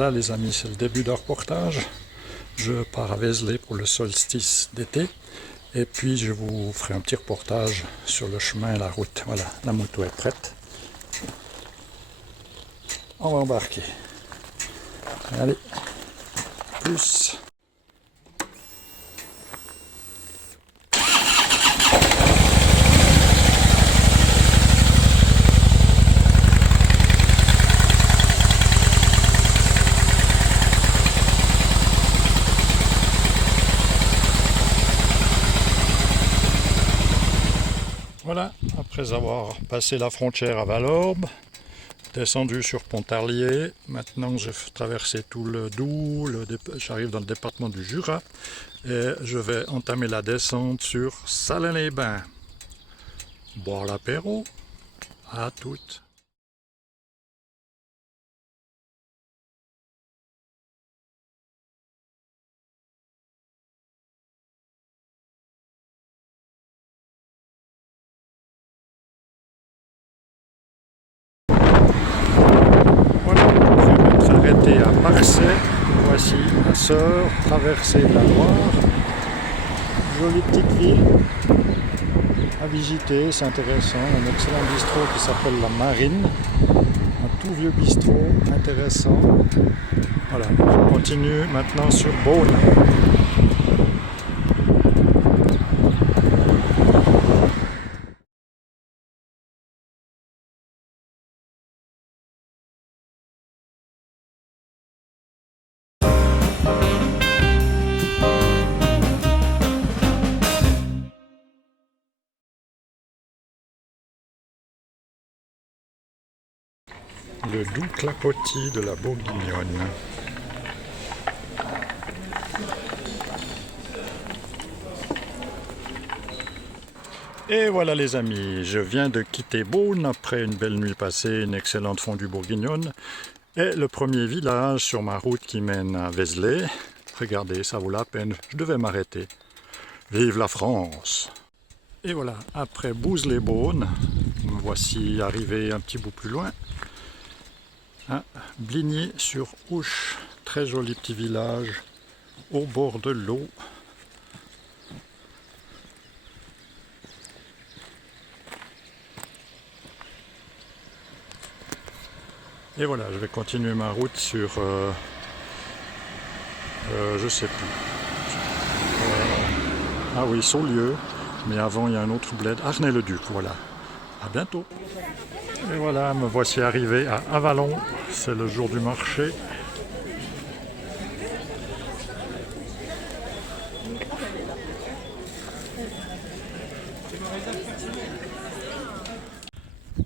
voilà les amis, c'est le début de reportage. Je pars à Vézelay pour le solstice d'été. Et puis je vous ferai un petit reportage sur le chemin et la route. Voilà, la moto est prête. On va embarquer. Allez, plus. Voilà, après avoir passé la frontière à Valorbe, descendu sur Pontarlier, maintenant je vais traverser tout le Doubs, j'arrive dans le département du Jura et je vais entamer la descente sur Salins-les-Bains. Boire l'apéro, à toutes. Voilà, après m'être arrêté à Parcey, voici ma sœur, traversée de la Loire. Jolie petite ville à visiter, c'est intéressant. Un excellent bistrot qui s'appelle la Marine. Un tout vieux bistrot intéressant. Voilà, je continue maintenant sur Beaune. Le doux clapotis de la Bourguignonne. Et voilà les amis, je viens de quitter Beaune après une belle nuit passée, une excellente fondue bourguignonne. Et le premier village sur ma route qui mène à Vézelay. Regardez, ça vaut la peine, je devais m'arrêter. Vive la France! Et voilà, après Bouzes-les-Beaunes, me voici arrivé un petit bout plus loin. À Bligny-sur-Ouche, très joli petit village au bord de l'eau. Et voilà, je vais continuer ma route sur, je sais plus. Ah oui, Saulieu, mais avant il y a un autre bled, Arnay-le-Duc, voilà. À bientôt. Et voilà, me voici arrivé à Avallon, c'est le jour du marché.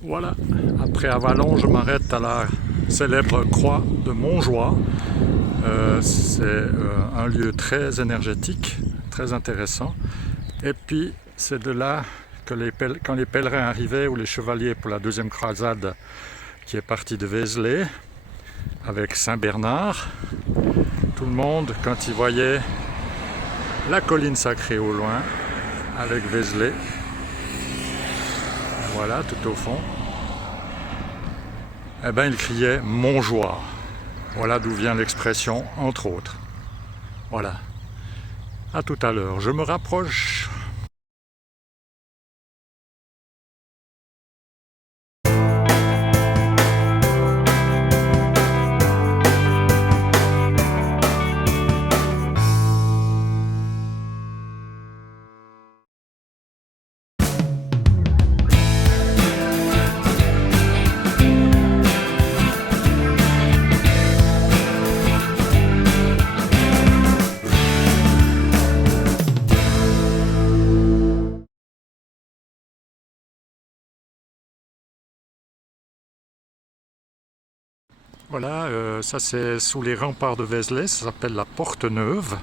Voilà, après Avallon, je m'arrête à la célèbre croix de Montjoie. C'est un lieu très énergétique, très intéressant. Et puis, c'est de là que quand les pèlerins arrivaient, ou les chevaliers pour la deuxième croisade qui est partie de Vézelay, avec Saint-Bernard, tout le monde, quand il voyait la colline sacrée au loin, avec Vézelay, voilà, tout au fond, eh ben, il criait Montjoie. Voilà d'où vient l'expression, entre autres. Voilà. À tout à l'heure. Je me rapproche. Voilà, ça c'est sous les remparts de Vézelay, ça s'appelle la Porte Neuve.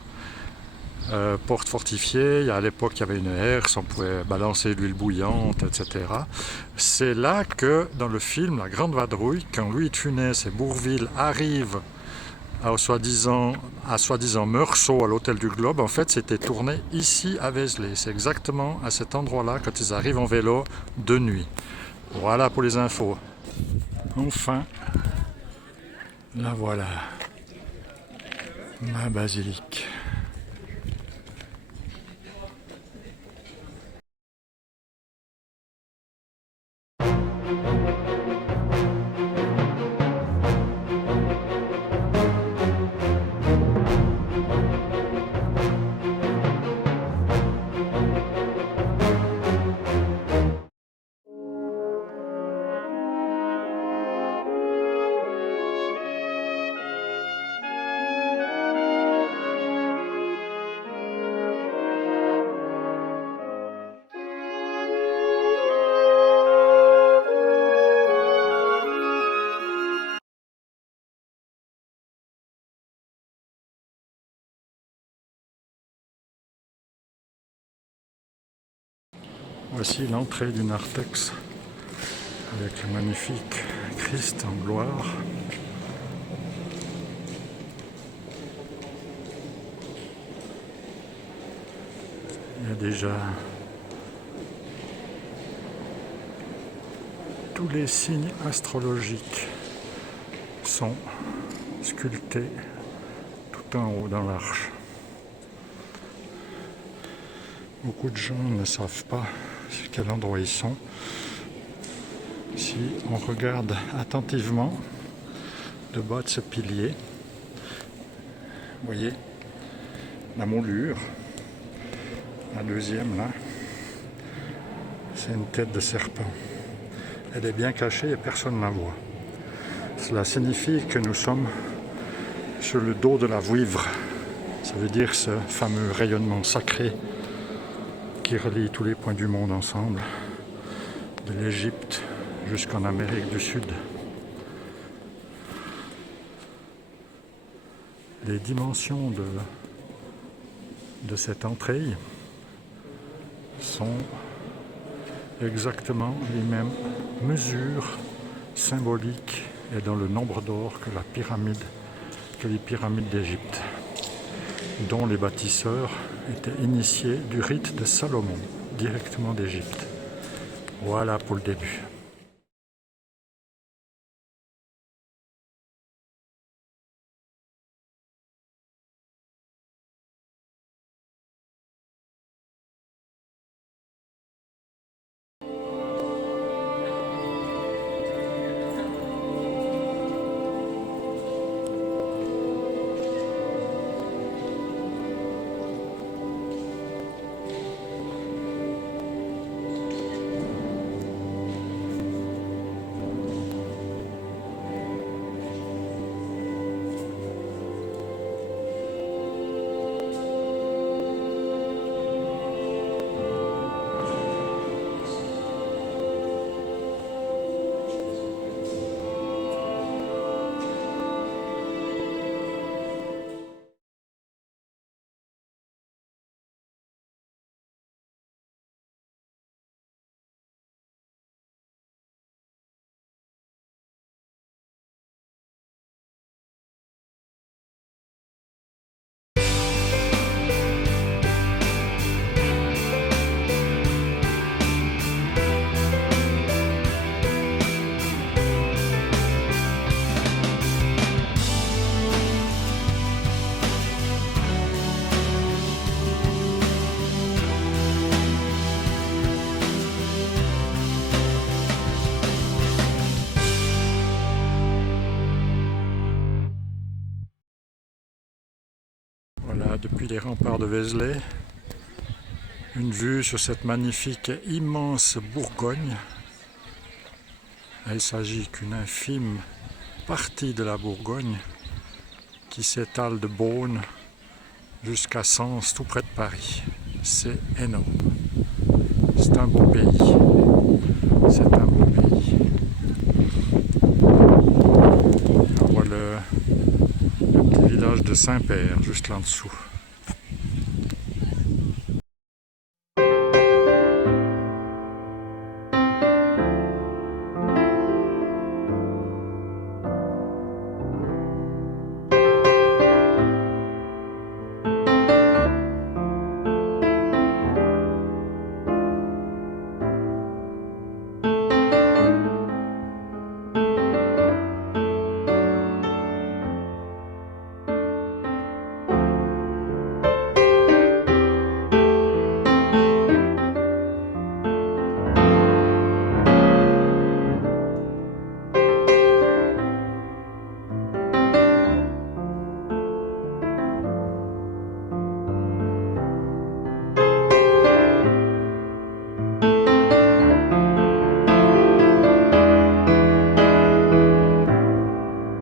Porte fortifiée, à l'époque il y avait une herse, on pouvait balancer de l'huile bouillante, etc. C'est là que, dans le film La Grande Vadrouille, quand Louis de Funès et Bourvil arrivent à soi-disant Meursault, à l'hôtel du Globe, en fait c'était tourné ici à Vézelay. C'est exactement à cet endroit-là quand ils arrivent en vélo de nuit. Voilà pour les infos. Enfin, la voilà. Ma basilique. Voici l'entrée du narthex avec le magnifique Christ en gloire. Il y a déjà tous les signes astrologiques sont sculptés tout en haut dans l'arche. Beaucoup de gens ne savent pas sur quel endroit ils sont. Si on regarde attentivement le bas de ce pilier, vous voyez la moulure, la deuxième là, c'est une tête de serpent. Elle est bien cachée et personne ne la voit. Cela signifie que nous sommes sur le dos de la vouivre. Ça veut dire ce fameux rayonnement sacré qui relie tous les points du monde ensemble, de l'Égypte jusqu'en Amérique du Sud. Les dimensions de cette entrée sont exactement les mêmes mesures symboliques et dans le nombre d'or que les pyramides d'Égypte, dont les bâtisseurs étaient initiés du rite de Salomon, directement d'Égypte. Voilà pour le début. Voilà, depuis les remparts de Vézelay, une vue sur cette magnifique et immense Bourgogne. Il ne s'agit qu'une infime partie de la Bourgogne qui s'étale de Beaune jusqu'à Sens, tout près de Paris. C'est énorme. C'est un beau pays. C'est un beau pays. On voit le petit village de Saint-Père juste là en dessous.